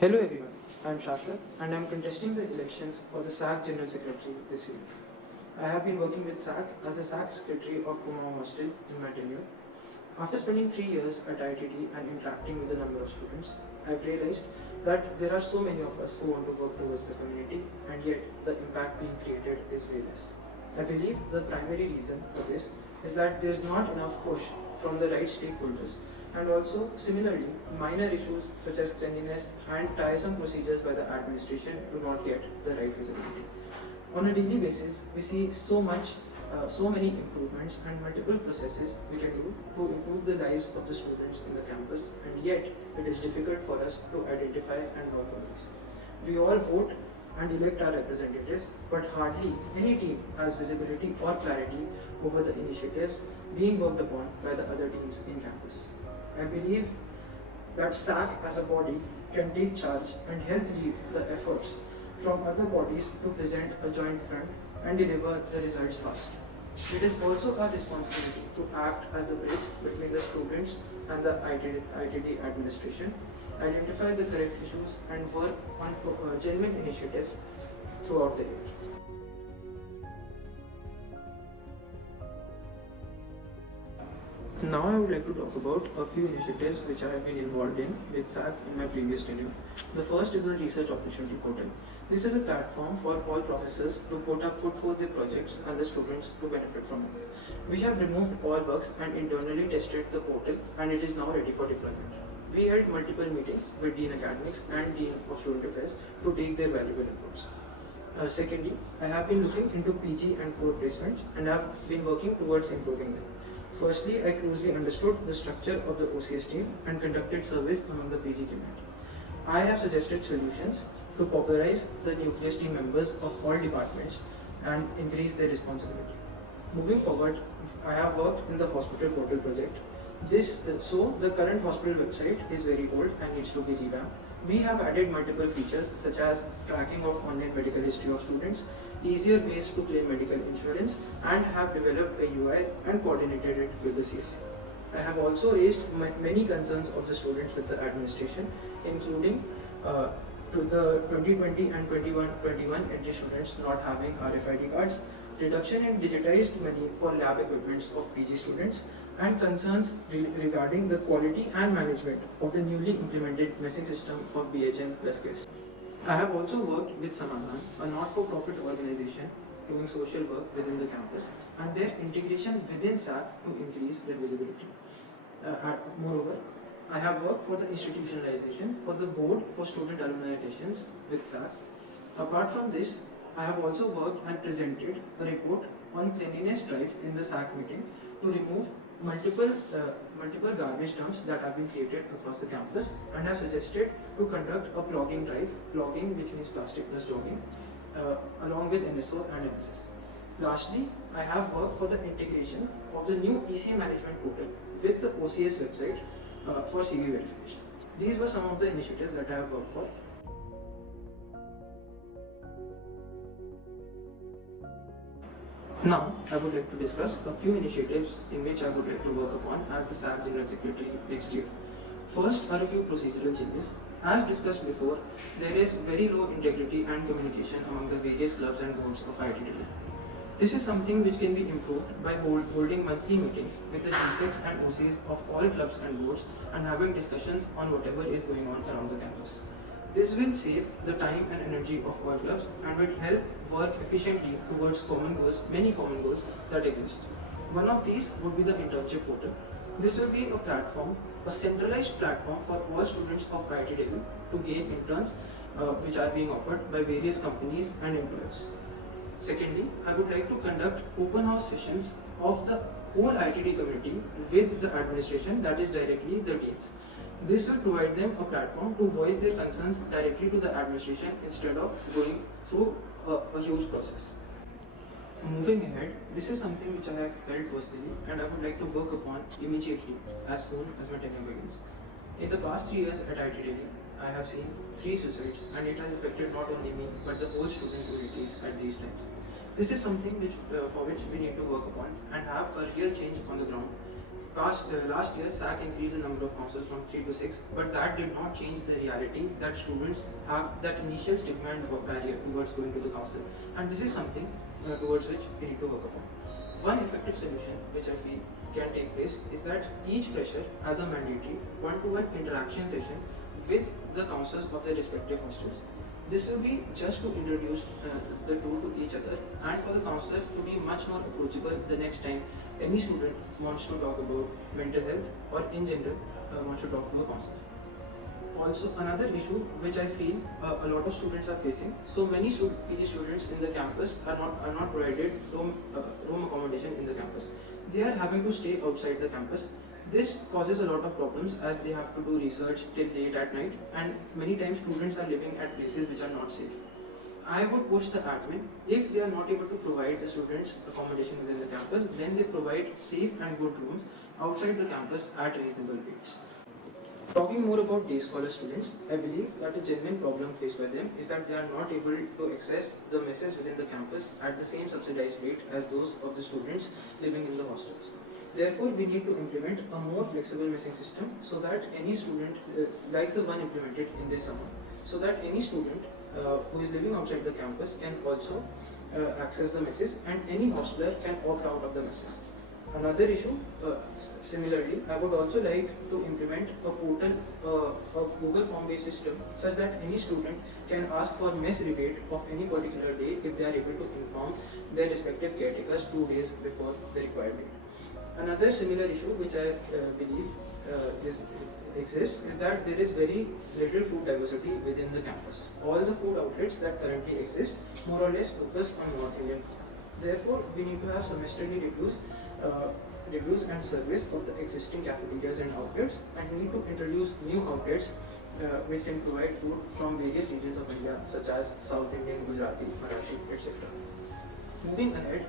Hello everyone, I am Shashwat and I am contesting the elections for the SAC General Secretary this year. I have been working with SAC as the SAC Secretary of Kumaon Hostel in my tenure. After spending 3 years at ITT and interacting with a number of students, I have realized that there are so many of us who want to work towards the community and yet the impact being created is way less. I believe the primary reason for this is that there is not enough push from the right stakeholders, and also similarly minor issues such as cleanliness and tiresome procedures by the administration do not get the right visibility. On a daily basis, we see so many improvements and multiple processes we can do to improve the lives of the students in the campus, and yet it is difficult for us to identify and work on this. We all vote and elect our representatives, but hardly any team has visibility or clarity over the initiatives being worked upon by the other teams in campus. I believe that SAC as a body can take charge and help lead the efforts from other bodies to present a joint front and deliver the results fast. It is also our responsibility to act as the bridge between the students and the ITD administration, identify the correct issues and work on genuine initiatives throughout the year. Now I would like to talk about a few initiatives which I have been involved in with SAC in my previous tenure. The first is the Research Opportunity Portal. This is a platform for all professors to put forth their projects and the students to benefit from it. We have removed all bugs and internally tested the portal, and it is now ready for deployment. We held multiple meetings with Dean Academics and Dean of Student Affairs to take their valuable inputs. Secondly, I have been looking into PG and core placements and have been working towards improving them. Firstly, I closely understood the structure of the OCS team and conducted surveys among the PG community. I have suggested solutions to popularize the nucleus team members of all departments and increase their responsibility. Moving forward, I have worked in the hospital portal project. The current hospital website is very old and needs to be revamped. We have added multiple features such as tracking of online medical history of students, easier ways to claim medical insurance, and have developed a UI and coordinated it with the CSC. I have also raised many concerns of the students with the administration, including to the 2020 and 21 entry students not having RFID cards, reduction in digitized money for lab equipments of PG students, and concerns regarding the quality and management of the newly implemented messing system of BHM plus KISS. I have also worked with Samadhan, a not-for-profit organization doing social work within the campus, and their integration within SAC to increase their visibility. Moreover, I have worked for the institutionalization for the board for student alumni relations with SAC. Apart from this, I have also worked and presented a report on cleanliness drive in the SAC meeting to remove multiple garbage dumps that have been created across the campus, and have suggested to conduct a plogging drive, plogging which means plastic plus jogging, along with NSO and NSS. Lastly, I have worked for the integration of the new EC management portal with the OCS website for CV verification. These were some of the initiatives that I have worked for. Now, I would like to discuss a few initiatives in which I would like to work upon as the SAC General Secretary next year. First are a few procedural changes. As discussed before, there is very low integrity and communication among the various clubs and boards of IIT. This is something which can be improved by holding monthly meetings with the G6 and OCs of all clubs and boards and having discussions on whatever is going on around the campus. This will save the time and energy of all clubs and will help work efficiently towards many common goals that exist. One of these would be the internship portal. This will be a platform, a centralized platform for all students of IIT Delhi to gain interns which are being offered by various companies and employers. Secondly, I would like to conduct open house sessions of the whole IIT community with the administration, that is directly the deans. This will provide them a platform to voice their concerns directly to the administration instead of going through a huge process. Moving ahead, this is something which I have felt personally and I would like to work upon immediately as soon as my tenure begins. In the past 3 years at IIT Delhi, I have seen 3 suicides, and it has affected not only me but the whole student communities at these times. This is something for which we need to work upon and have a real change on the ground. Last year, SAC increased the number of counselors from 3 to 6, but that did not change the reality that students have that initial stigma and barrier towards going to the counselor. And this is something towards which we need to work upon. One effective solution which I feel can take place is that each fresher has a mandatory one-to-one interaction session with the counselors of their respective hostels. This will be just to introduce the two to each other and for the counselor to be much more approachable the next time any student wants to talk about mental health or in general wants to talk to a counselor. Also, another issue which I feel a lot of students are facing, so many PG students in the campus are not provided room accommodation in the campus. They are having to stay outside the campus. This causes a lot of problems as they have to do research till late at night, and many times students are living at places which are not safe. I would push the admin, if they are not able to provide the students accommodation within the campus, then they provide safe and good rooms outside the campus at reasonable rates. Talking more about day scholar students, I believe that a genuine problem faced by them is that they are not able to access the messes within the campus at the same subsidized rate as those of the students living in the hostels. Therefore, we need to implement a more flexible messing system so that any student, like the one implemented in this summer, so that any student who is living outside the campus can also access the messes and any hostler can opt out of the messes. Another issue, similarly, I would also like to implement a portal, a Google form based system such that any student can ask for mess rebate of any particular day if they are able to inform their respective caretakers 2 days before the required date. Another similar issue which I believe exists is that there is very little food diversity within the campus. All the food outlets that currently exist more or less focus on North Indian food. Therefore, we need to have semesterly reviews and surveys of the existing cafeterias and outlets, and we need to introduce new outlets which can provide food from various regions of India such as South Indian, Gujarati, Marathi, etc. Moving ahead,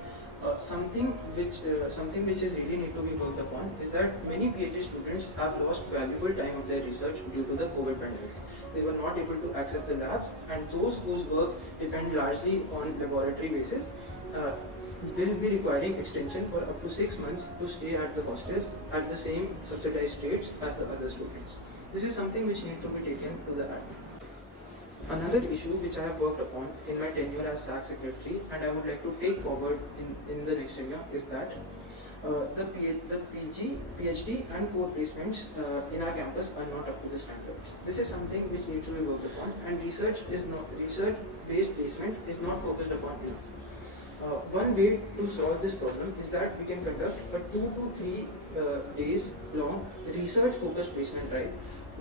something which is really need to be worked upon is that many PhD students have lost valuable time of their research due to the COVID pandemic. They were not able to access the labs, and those whose work depend largely on laboratory basis will be requiring extension for up to 6 months to stay at the hostels at the same subsidized rates as the other students. This is something which needs to be taken to the admin. Another issue which I have worked upon in my tenure as SAC secretary and I would like to take forward in the next tenure is that the PG, PhD and core placements in our campus are not up to the standards. This is something which needs to be worked upon, and research-based placement is not focused upon enough. One way to solve this problem is that we can conduct a 2 to 3 days long research focused placement drive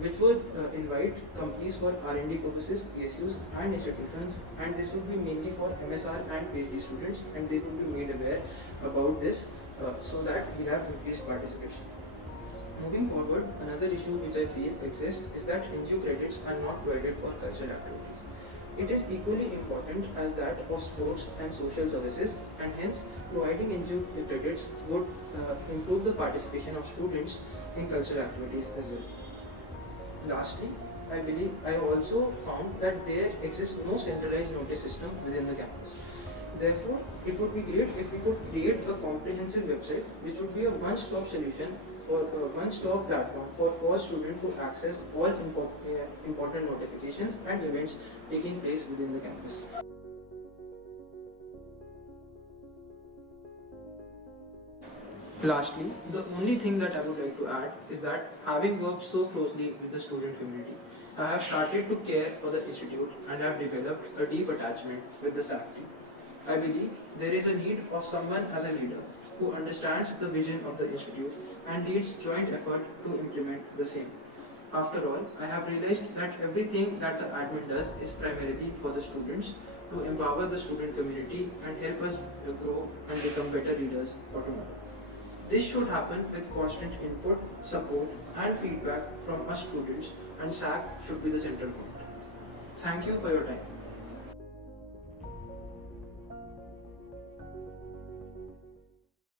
which would invite companies for R&D purposes, PSUs and institutions, and this would be mainly for MSR and PhD students, and they would be made aware about this so that we have increased participation. Moving forward, another issue which I feel exists is that NGO credits are not provided for cultural activities. It is equally important as that of sports and social services, and hence providing NGO credits would improve the participation of students in cultural activities as well. Lastly, I also found that there exists no centralized notice system within the campus. Therefore, it would be great if we could create a comprehensive website which would be a one-stop solution for a one-stop platform for all students to access all important notifications and events taking place within the campus. Lastly, the only thing that I would like to add is that having worked so closely with the student community, I have started to care for the institute and have developed a deep attachment with the SAC team. I believe there is a need of someone as a leader who understands the vision of the institute and leads joint effort to implement the same. After all, I have realized that everything that the admin does is primarily for the students, to empower the student community and help us grow and become better leaders for tomorrow. This should happen with constant input, support and feedback from us students, and SAC should be the central point. Thank you for your time.